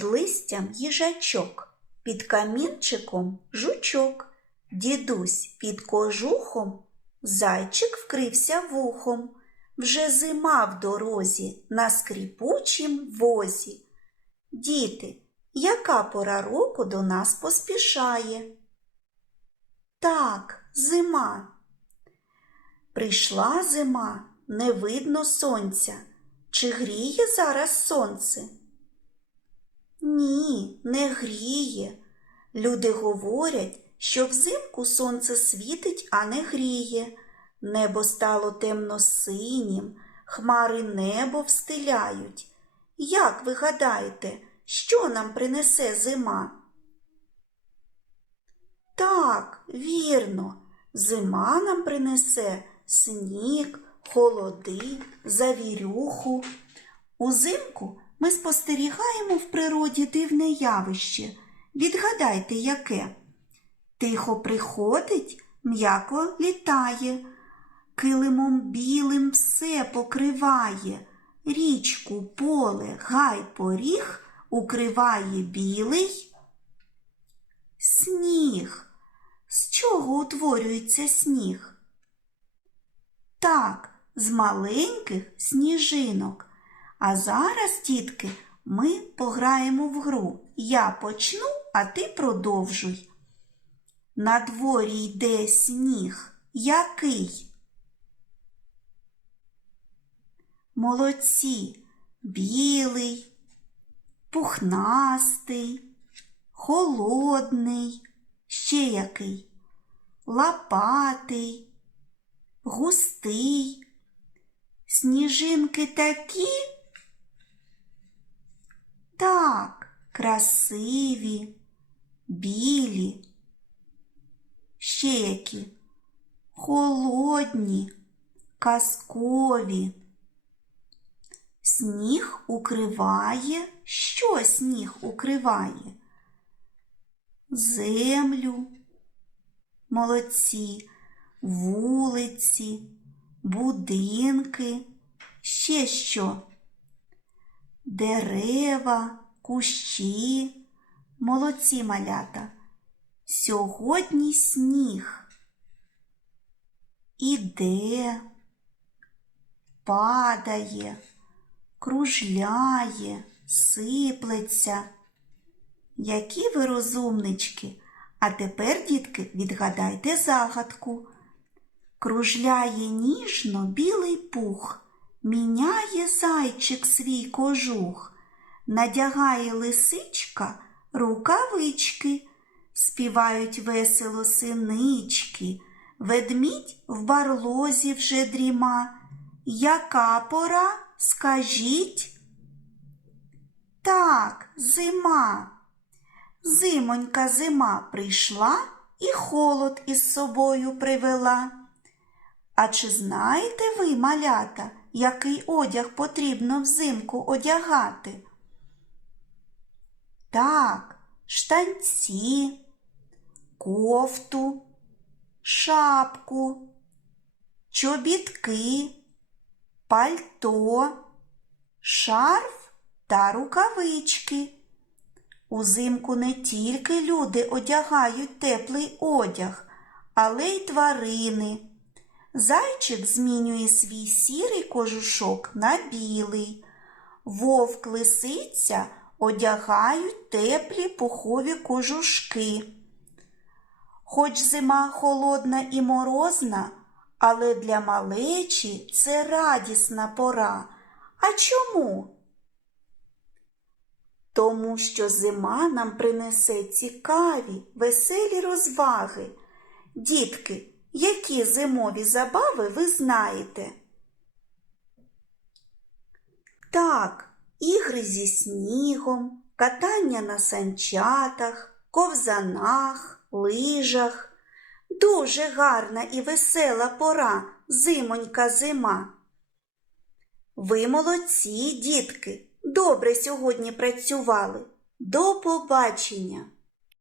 листям їжачок, під камінчиком жучок, дідусь під кожухом, зайчик вкрився вухом. Вже зима в дорозі на скріпучім возі. Діти, яка пора року до нас поспішає? Так, зима. Прийшла зима, не видно сонця. Чи гріє зараз сонце? Ні, не гріє. Люди говорять, що взимку сонце світить, а не гріє. Небо стало темно-синім, хмари небо встиляють. Як ви гадаєте, що нам принесе зима? Так, вірно, зима нам принесе сніг, холоди, завірюху. Узимку ми спостерігаємо в природі дивне явище. Відгадайте, яке? Тихо приходить, м'яко літає, килимом білим все покриває, річку, поле, гай, поріг укриває білий сніг. З чого утворюється сніг? Так, з маленьких сніжинок. А зараз, тітки, ми пограємо в гру. Я почну, а ти продовжуй. На дворі йде сніг. Який? Молодці, білий, пухнастий, холодний, ще який, лопатий, густий. Сніжинки такі? Так, красиві, білі, ще які, холодні, казкові. Сніг укриває, що сніг укриває? Землю, молодці, вулиці, будинки, ще що? Дерева, кущі, молодці малята. Сьогодні сніг іде, падає, кружляє, сиплеться. Які ви розумнички. А тепер, дітки, відгадайте загадку. Кружляє ніжно білий пух, міняє зайчик свій кожух, надягає лисичка рукавички, співають весело синички, ведмідь в барлозі вже дріма. Яка пора, скажіть? Так, зима. Зимонька зима прийшла і холод із собою привела. А чи знаєте ви, малята, який одяг потрібно взимку одягати? Так, штанці, кофту, шапку, чобітки, пальто, шарф та рукавички. Узимку не тільки люди одягають теплий одяг, але й тварини. Зайчик змінює свій сірий кожушок на білий. Вовк лисиця одягають теплі пухові кожушки. Хоч зима холодна і морозна, але для малечі це радісна пора. А чому? Тому що зима нам принесе цікаві, веселі розваги. Дітки, які зимові забави ви знаєте? Так, ігри зі снігом, катання на санчатах, ковзанах, лижах. Дуже гарна і весела пора, зимонька зима. Ви молодці, дітки, добре сьогодні працювали. До побачення!